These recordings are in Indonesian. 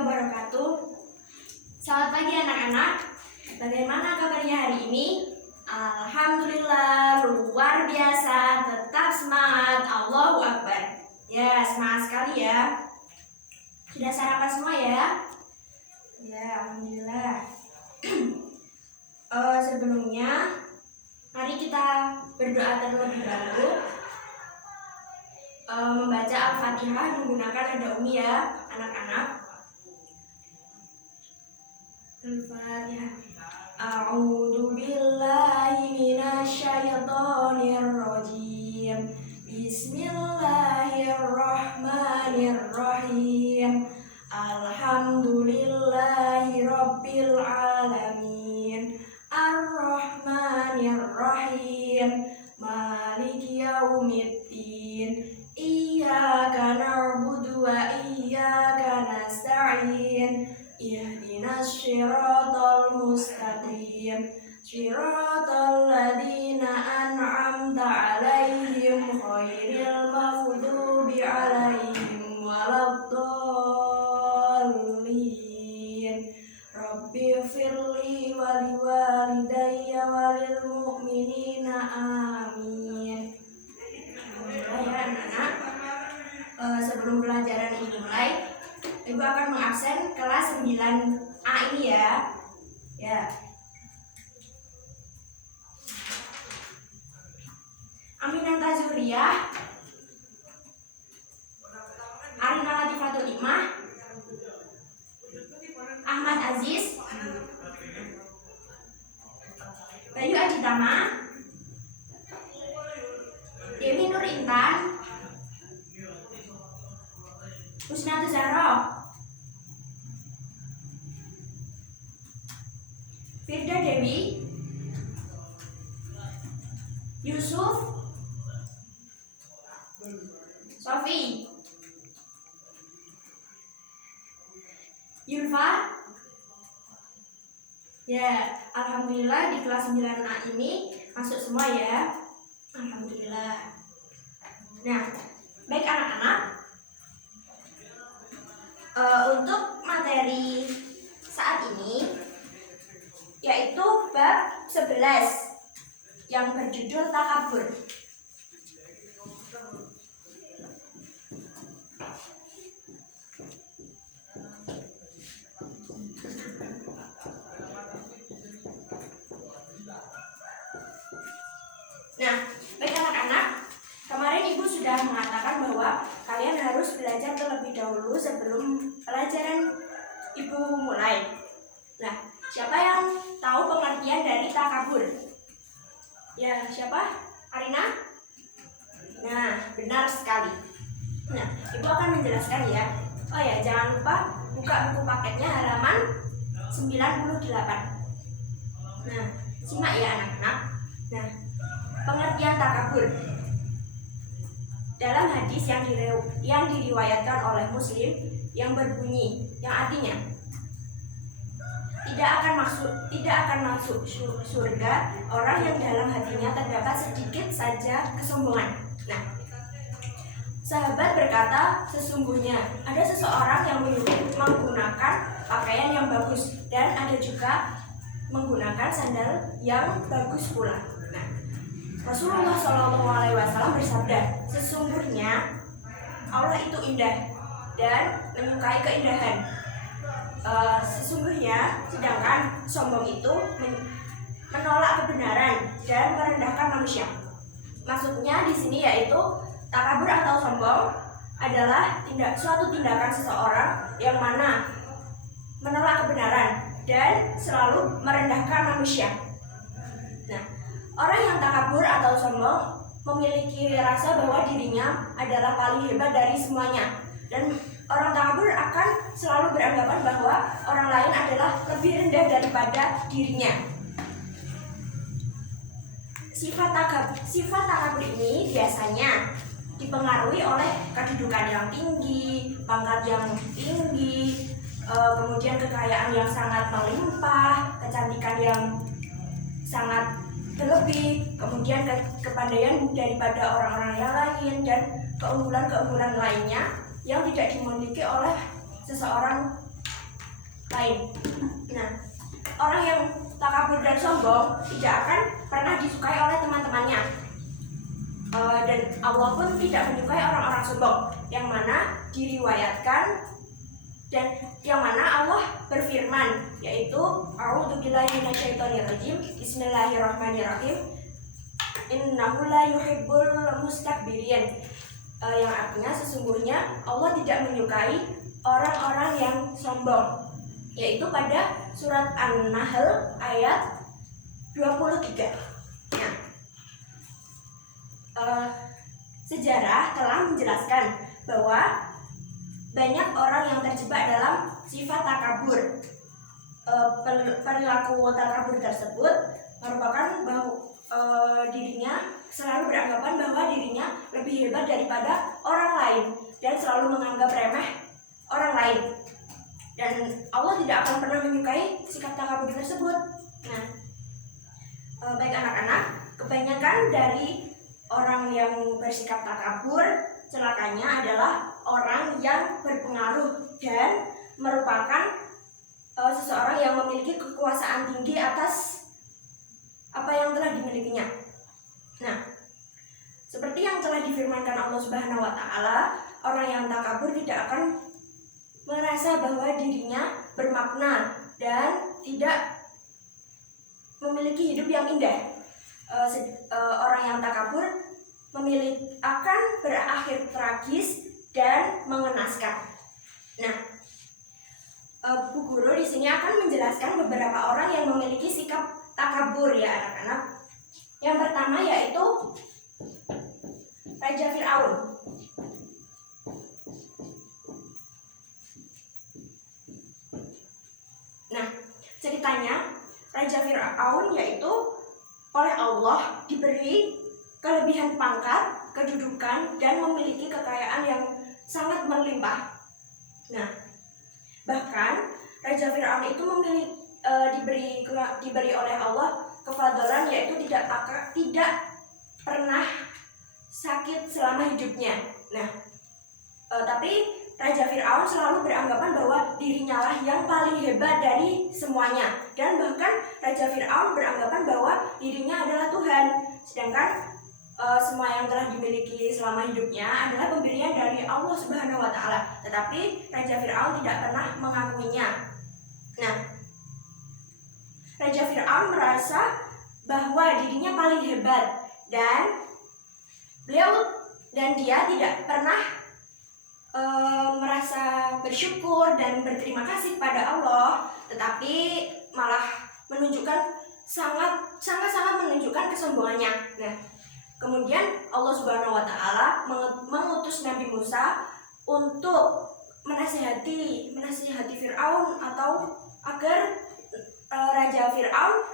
wabarakatuh. Selamat pagi anak-anak. Bagaimana kabarnya hari ini? Alhamdulillah, luar biasa. Tetap semangat. Allahu Akbar. Ya, semangat sekali ya. Sudah sarapan semua ya? Ya, alhamdulillah. Sebelumnya, mari kita berdoa terlebih dahulu. Membaca Al-Fatihah menggunakan nada umi ya, anak-anak. Al-Fatihah. A'udzu billahi minasyaitonir rajim. Bismillahirrahmanirrahim. Alhamdulillahi rabbil alamin. Ar-Rahmanir-Rahim. Maliki yaumiddin. Iyyaka na'budu wa iyyaka nasta'in. Ihdinas shiratal mustaqim. Shiratal ladzina an'amta 'alaihim ghairil maghdubi 'alaihim waladdallin. Rabbighfirli wa liwalidayya walil mu'minina amin. Sebelum pelajaran ini dimulai, Ibu akan mengabsen kelas 9A ini ya. Ya. Aminah Tazuriyah, Arina Latifatul Hikmah, Ahmad Aziz, Bayu Aditama, Dewi Nur Intan, Husna Tuzaro, Firda Dewi, Yusuf, Sofi, Yulfa. Ya, alhamdulillah di kelas 9A ini masuk semua ya. Alhamdulillah. Nah, baik anak-anak. Untuk materi saat ini yaitu bab 11 yang berjudul takabur. Nah, baik anak-anak, kemarin Ibu sudah mengatakan bahwa kalian harus belajar terlebih dahulu sebelum pelajaran Ibu mulai. Nah, siapa yang tahu pengertian dari takabur? Ya, siapa? Arina? Nah, benar sekali. Nah, Ibu akan menjelaskan ya. Oh ya, jangan lupa buka buku paketnya halaman 98. Nah, simak ya anak-anak. Nah, pengertian takabur dalam hadis yang diriwayatkan oleh Muslim yang berbunyi, yang artinya tidak akan masuk surga orang yang dalam hatinya terdapat sedikit saja kesombongan. Nah, sahabat berkata, sesungguhnya ada seseorang yang menggunakan pakaian yang bagus dan ada juga menggunakan sandal yang bagus pula. Nah, Rasulullah SAW bersabda, sesungguhnya Allah itu indah dan menyukai keindahan. Sesungguhnya sedangkan sombong itu menolak kebenaran dan merendahkan manusia. Maksudnya di sini yaitu takabur atau sombong adalah suatu tindakan seseorang yang mana menolak kebenaran dan selalu merendahkan manusia. Nah, orang yang takabur atau sombong memiliki rasa bahwa dirinya adalah paling hebat dari semuanya, dan orang takabur akan selalu beranggapan bahwa orang lain adalah lebih rendah daripada dirinya. Sifat takabur ini biasanya dipengaruhi oleh kedudukan yang tinggi, pangkat yang tinggi, kemudian kekayaan yang sangat melimpah, kecantikan yang sangat berlebih, kemudian kepandaian daripada orang-orang yang lain, dan keunggulan-keunggulan lainnya yang tidak dimiliki oleh seseorang lain. Nah, orang yang takabur dan sombong tidak akan pernah disukai oleh teman-temannya. Dan Allah pun tidak menyukai orang-orang sombong, yang mana diriwayatkan dan yang mana Allah berfirman, yaitu A'udzubillahi minasyaitonirrajim, Bismillahirrahmanirrahim, Innahu la yuhibbul mustakbirin, yang artinya sesungguhnya Allah tidak menyukai orang-orang yang sombong, yaitu pada surat An-Nahl ayat 23. Sejarah telah menjelaskan bahwa banyak orang yang terjebak dalam sifat takabur. Perilaku takabur tersebut merupakan bahwa dirinya selalu beranggapan bahwa dirinya lebih hebat daripada orang lain dan selalu menganggap remeh orang lain. Dan Allah tidak akan pernah menyukai sikap takabur tersebut. Nah, baik anak-anak, kebanyakan dari orang yang bersikap takabur, celakanya adalah orang yang berpengaruh dan merupakan seseorang yang memiliki kekuasaan tinggi atas apa yang telah dimilikinya. Nah, seperti yang telah difirmankan Allah Subhanahu wa taala, orang yang takabur tidak akan merasa bahwa dirinya bermakna dan tidak memiliki hidup yang indah. Orang yang takabur akan berakhir tragis dan mengenaskan. Nah, Bu Guru di sini akan menjelaskan beberapa orang yang memiliki sikap takabur ya anak-anak. Yang pertama yaitu Raja Fir'aun. Nah, ceritanya Raja Fir'aun yaitu oleh Allah diberi kelebihan pangkat, kedudukan, dan memiliki kekayaan yang sangat berlimpah. Nah, bahkan Raja Fir'aun itu diberi oleh Allah kefadalan, yaitu tidak pernah sakit selama hidupnya. Nah, tapi Raja Fir'aun selalu beranggapan bahwa dirinya lah yang paling hebat dari semuanya, dan bahkan Raja Fir'aun beranggapan bahwa dirinya adalah Tuhan, sedangkan semua yang telah dimiliki selama hidupnya adalah pemberian dari Allah Subhanahu wa taala. Tetapi Raja Fir'aun tidak pernah mengakuinya. Nah, Raja Fir'aun merasa bahwa dirinya paling hebat dan dia tidak pernah merasa bersyukur dan berterima kasih pada Allah, tetapi malah sangat menunjukkan kesombongannya. Nah, kemudian Allah Subhanahu wa taala mengutus Nabi Musa untuk menasihati Fir'aun atau agar Raja Fir'aun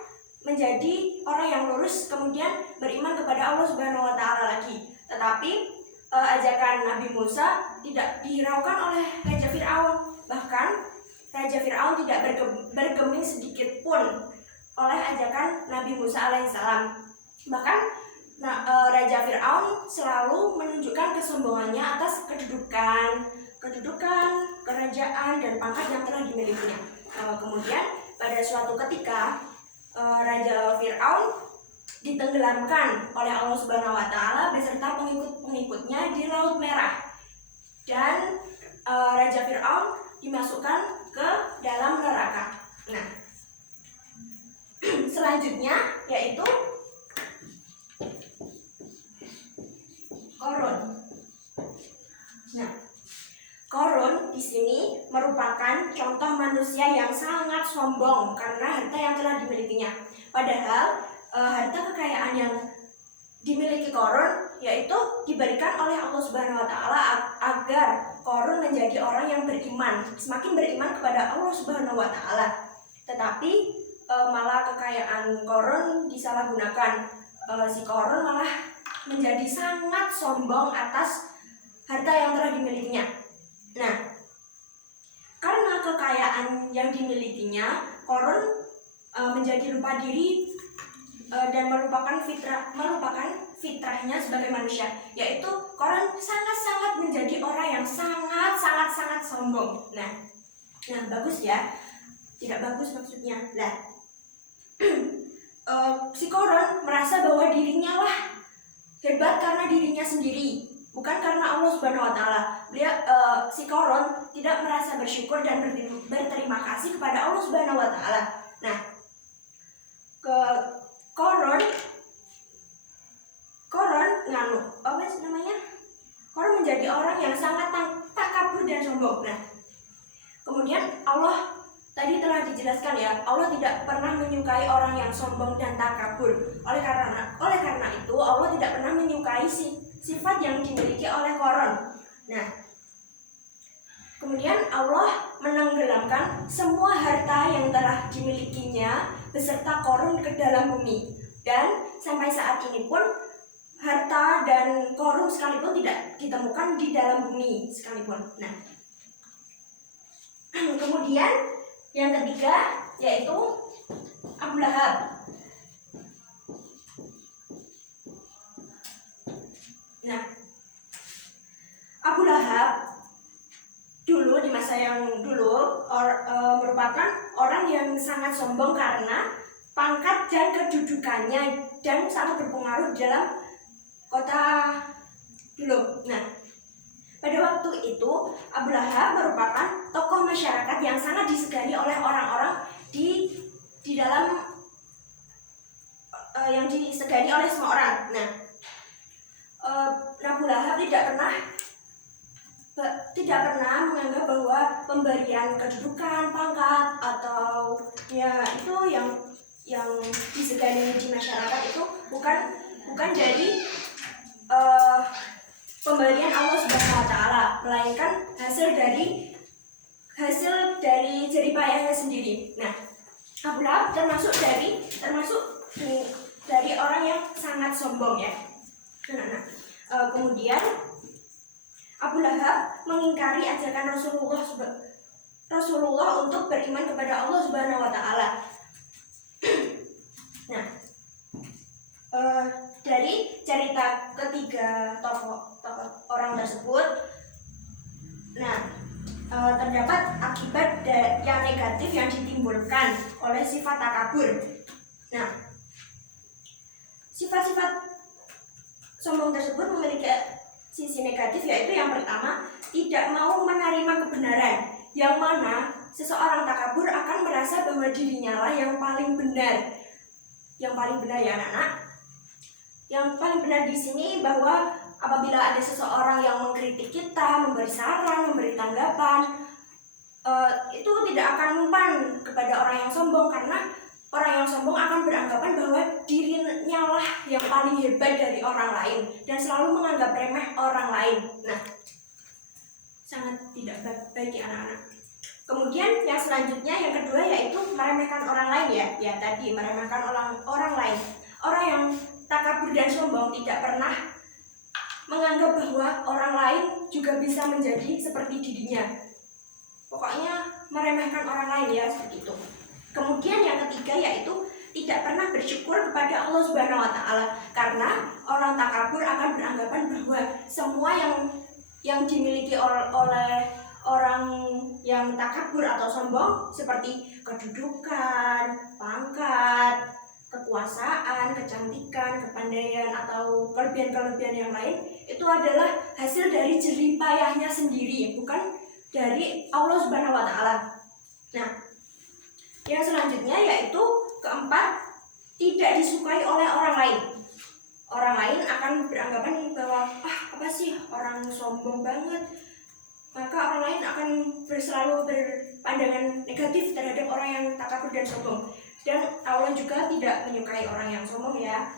menjadi orang yang lurus, kemudian beriman kepada Allah Subhanahu wa taala lagi. Tetapi ajakan Nabi Musa tidak dihiraukan oleh Raja Fir'aun. Bahkan Raja Fir'aun tidak bergeming sedikit pun oleh ajakan Nabi Musa alaihissalam. Bahkan Raja Fir'aun selalu menunjukkan kesombongannya atas kedudukan, kerajaan, dan pangkat yang telah dimilikinya. Kemudian pada suatu ketika Raja Fir'aun ditenggelamkan oleh Allah Subhanahu wa taala beserta pengikut-pengikutnya di Laut Merah, dan Raja Fir'aun dimasukkan ke dalam neraka. Nah, selanjutnya yaitu Korun. Nah, Korun di sini merupakan contoh manusia yang sangat sombong karena harta yang telah dimilikinya. Padahal harta kekayaan yang dimiliki Korun yaitu diberikan oleh Allah Subhanahu wa taala agar Korun menjadi orang yang beriman, semakin beriman kepada Allah Subhanahu wa taala. Tetapi malah kekayaan Korun disalahgunakan. Si Korun malah menjadi sangat sombong atas harta yang telah dimilikinya. Nah, karena kekayaan yang dimilikinya, Korun menjadi lupa diri dan merupakan fitrahnya sebagai manusia, yaitu Korun sangat-sangat menjadi orang yang sangat sombong. Nah bagus ya. tidak bagus maksudnya. Lah, si Korun merasa bahwa dirinya lah hebat karena dirinya sendiri, bukan karena Allah Subhanahu wa taala. Si Korun tidak merasa bersyukur dan berterima kasih kepada Allah Subhanahu wa taala. Nah, Korun Korun menjadi orang yang sangat takabur dan sombong. Nah, kemudian Allah tadi telah dijelaskan ya, Allah tidak pernah menyukai orang yang sombong dan takabur. Oleh karena itu Allah tidak pernah menyukai sifat yang dimiliki oleh Korun. Nah, kemudian Allah menenggelamkan semua harta yang telah dimilikinya beserta Korun ke dalam bumi. Dan sampai saat ini pun harta dan Korun sekalipun tidak ditemukan di dalam bumi sekalipun. Nah, kemudian yang ketiga yaitu Abu Lahab. Nah, Abu Lahab dulu di masa yang dulu merupakan orang yang sangat sombong karena pangkat dan kedudukannya dan sangat berpengaruh dalam kota dulu. Nah, pada waktu itu Abu Lahab merupakan tokoh masyarakat yang sangat disegani oleh orang-orang di dalam yang disegani oleh semua orang. Nah, Abu Lahab tidak pernah menganggap bahwa pemberian kedudukan, pangkat atau ya itu yang disegani di masyarakat itu bukan dari pemberian Allah Subhanahu wa taala, melainkan hasil dari jerih payahnya sendiri. Nah, Abu Lahab termasuk dari orang yang sangat sombong ya. Kemudian Abu Lahab mengingkari ajakan Rasulullah untuk beriman kepada Allah Subhanahu wa taala. Nah, dari cerita ketiga tokoh orang tersebut, nah, terdapat akibat yang negatif yang ditimbulkan oleh sifat takabur. Nah, sifat-sifat sombong tersebut memiliki sisi negatif, yaitu yang pertama, tidak mau menerima kebenaran, yang mana seseorang takabur akan merasa bahwa dirinya lah yang paling benar. Yang paling benar ya anak-anak. Yang paling benar di sini bahwa apabila ada seseorang yang mengkritik kita, memberi saran, memberi tanggapan, itu tidak akan mempan kepada orang yang sombong, karena orang yang sombong akan beranggapan bahwa dirinya lah yang paling hebat dari orang lain dan selalu menganggap remeh orang lain. Nah, sangat tidak baik ya anak-anak. Kemudian yang selanjutnya, yang kedua, yaitu meremehkan orang lain ya tadi meremehkan orang lain. Orang yang takabur dan sombong tidak pernah menganggap bahwa orang lain juga bisa menjadi seperti dirinya. Pokoknya meremehkan orang lain ya, seperti itu. Kemudian yang ketiga yaitu tidak pernah bersyukur kepada Allah Subhanahu wa taala, karena orang takabur akan beranggapan bahwa semua yang dimiliki oleh orang yang takabur atau sombong seperti kedudukan, pangkat, kekuasaan, kecantikan, kepandaian atau kelebihan-kelebihan yang lain itu adalah hasil dari jerih payahnya sendiri, bukan dari Allah Subhanahu wa taala. Nah, yang selanjutnya yaitu keempat, tidak disukai oleh orang lain. Orang lain akan beranggapan bahwa apa sih, orang sombong banget. Maka orang lain akan selalu berpandangan negatif terhadap orang yang takabur dan sombong. Dan Allah juga tidak menyukai orang yang sombong ya.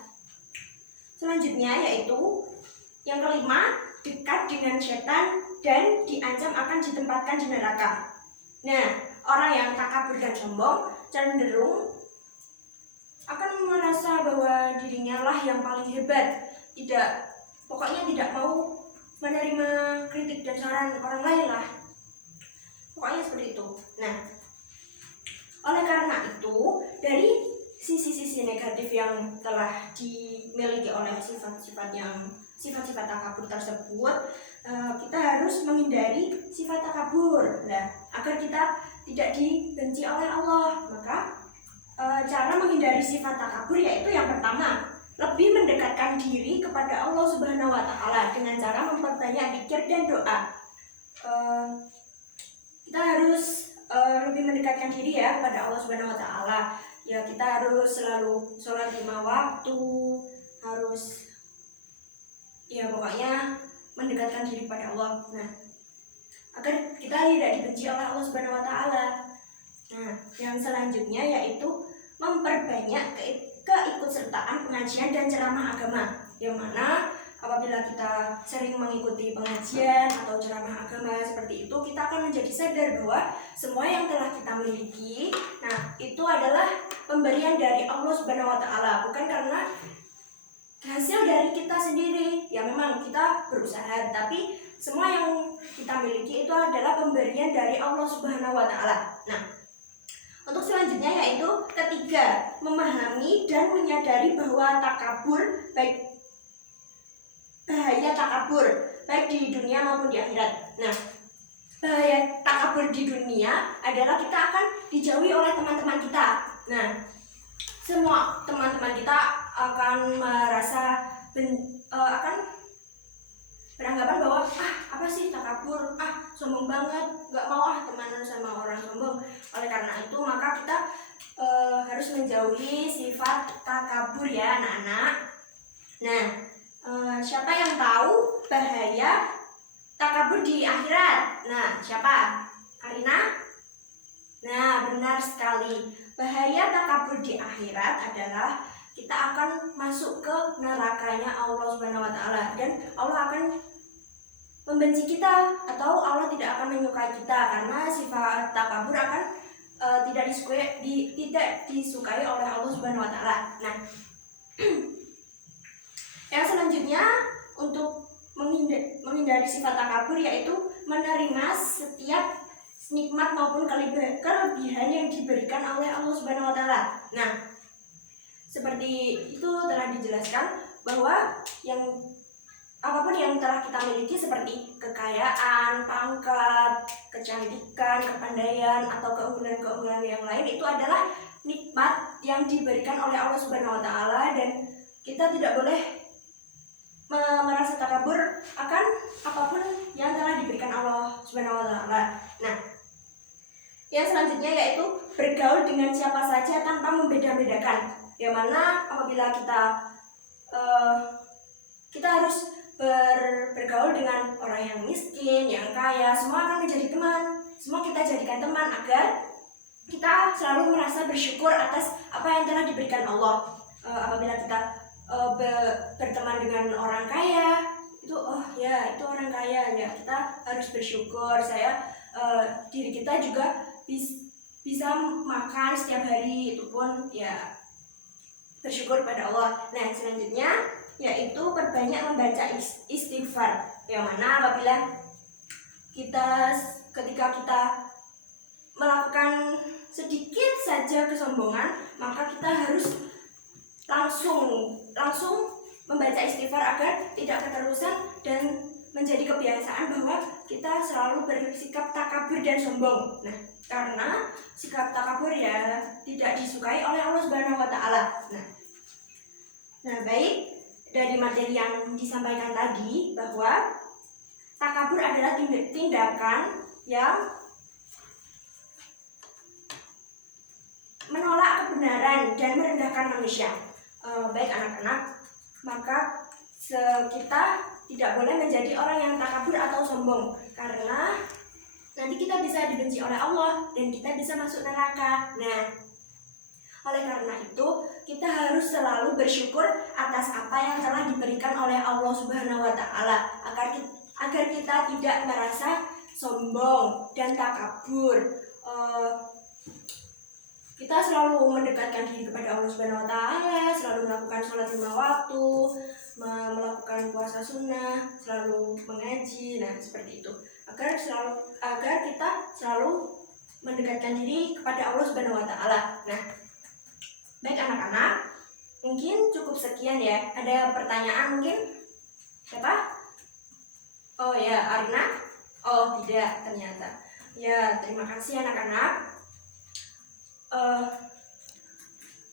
Selanjutnya yaitu yang kelima, dekat dengan setan dan diancam akan ditempatkan di neraka. Nah, orang yang takabur dan sombong cenderung akan merasa bahwa dirinya lah yang paling hebat, pokoknya tidak mau menerima kritik dan saran orang lain lah, pokoknya seperti itu. Nah, oleh karena itu, dari sisi-sisi negatif yang telah dimiliki oleh sifat-sifat takabur tersebut, kita harus menghindari sifat takabur. Nah, agar kita tidak dibenci oleh Allah. Maka cara menghindari sifat takabur yaitu yang pertama, lebih mendekatkan diri kepada Allah Subhanahu wa Ta'ala dengan cara memperbanyak zikir dan doa. Kita harus lebih mendekatkan diri ya kepada Allah Subhanahu wa Ta'ala. Ya, kita harus selalu sholat 5 waktu, harus ya pokoknya mendekatkan diri kepada Allah. Nah, agar kita tidak dibenci oleh Allah Subhanahu wa Ta'ala. Nah, yang selanjutnya yaitu memperbanyak keikutsertaan pengajian dan ceramah agama, yang mana apabila kita sering mengikuti pengajian atau ceramah agama seperti itu, kita akan menjadi sadar bahwa semua yang telah kita miliki, nah itu adalah pemberian dari Allah Subhanahu wa Ta'ala, bukan karena hasil dari kita sendiri. Ya memang kita berusaha, tapi semua yang kita miliki itu adalah pemberian dari Allah Subhanahu wa Ta'ala. Nah, untuk selanjutnya yaitu ketiga, memahami dan menyadari bahwa bahaya takabur baik di dunia maupun di akhirat. Nah, bahaya takabur di dunia adalah kita akan dijauhi oleh teman-teman kita. Nah, semua teman-teman kita akan merasa akan beranggapan bahwa apa sih takabur, sombong banget, nggak mau temanan sama orang sombong. Oleh karena itu maka kita harus menjauhi sifat takabur ya anak-anak. Nah, siapa yang tahu bahaya takabur di akhirat? Nah, siapa? Karina? Nah, benar sekali. Bahaya takabur di akhirat adalah kita akan masuk ke nerakanya Allah Subhanahu wa Ta'ala, dan Allah akan membenci kita atau Allah tidak akan menyukai kita karena sifat takabur akan tidak disukai oleh Allah Subhanahu wa Ta'ala. Nah, yang selanjutnya untuk menghindari sifat takabur yaitu menerima setiap nikmat maupun kelebihan yang diberikan oleh Allah Subhanahu wa Ta'ala. Nah, seperti itu telah dijelaskan bahwa yang apapun yang telah kita miliki seperti kekayaan, pangkat, kecantikan, kepandaian atau keunggulan-keunggulan yang lain itu adalah nikmat yang diberikan oleh Allah Subhanahu wa Ta'ala, dan kita tidak boleh merasa takabur akan apapun yang telah diberikan Allah Subhanahu wa Ta'ala. Nah, yang selanjutnya yaitu bergaul dengan siapa saja tanpa membeda-bedakan. Yang mana apabila kita harus bergaul dengan orang yang miskin, yang kaya, semua akan menjadi teman. Semua kita jadikan teman agar kita selalu merasa bersyukur atas apa yang telah diberikan Allah. Apabila kita berteman dengan orang kaya, itu itu orang kaya ya, kita harus bersyukur. Diri kita juga bisa makan setiap hari, itu pun ya bersyukur pada Allah. Nah, selanjutnya yaitu perbanyak membaca istighfar, yang mana apabila ketika kita melakukan sedikit saja kesombongan, maka kita harus langsung membaca istighfar agar tidak keterusan dan menjadi kebiasaan bahwa kita selalu bersikap takabur dan sombong. Nah, karena sikap takabur ya tidak disukai oleh Allah Subhanahu wa Ta'ala. Nah, baik, dari materi yang disampaikan tadi bahwa takabur adalah tindakan yang menolak kebenaran dan merendahkan manusia. Baik anak-anak, maka kita tidak boleh menjadi orang yang takabur atau sombong, karena nanti kita bisa dibenci oleh Allah dan kita bisa masuk neraka. Nah, oleh karena itu kita harus selalu bersyukur atas apa yang telah diberikan oleh Allah Subhanahu wa Ta'ala, agar kita tidak merasa sombong dan takabur. Kita selalu mendekatkan diri kepada Allah Subhanahu wa Ta'ala, selalu melakukan sholat 5 waktu, melakukan puasa sunnah, selalu mengaji. Nah, seperti itu. Agar kita selalu mendekatkan diri kepada Allah Subhanahu wa Ta'ala. Nah, baik anak-anak, mungkin cukup sekian ya. Ada pertanyaan mungkin? Siapa? Oh ya, Arina? Oh tidak, ternyata. Ya, terima kasih anak-anak.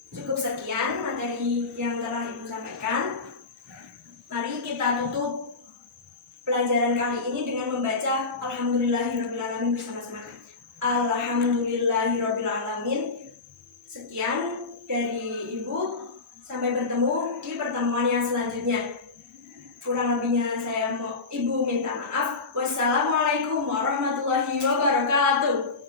Cukup sekian materi yang telah Ibu sampaikan. Mari kita tutup pelajaran kali ini dengan membaca Alhamdulillahirrabbilalamin bersama-sama. Alhamdulillahirrabbilalamin. Sekian dari Ibu. Sampai bertemu di pertemuan yang selanjutnya. Kurang lebihnya Ibu minta maaf. Wassalamualaikum warahmatullahi wabarakatuh.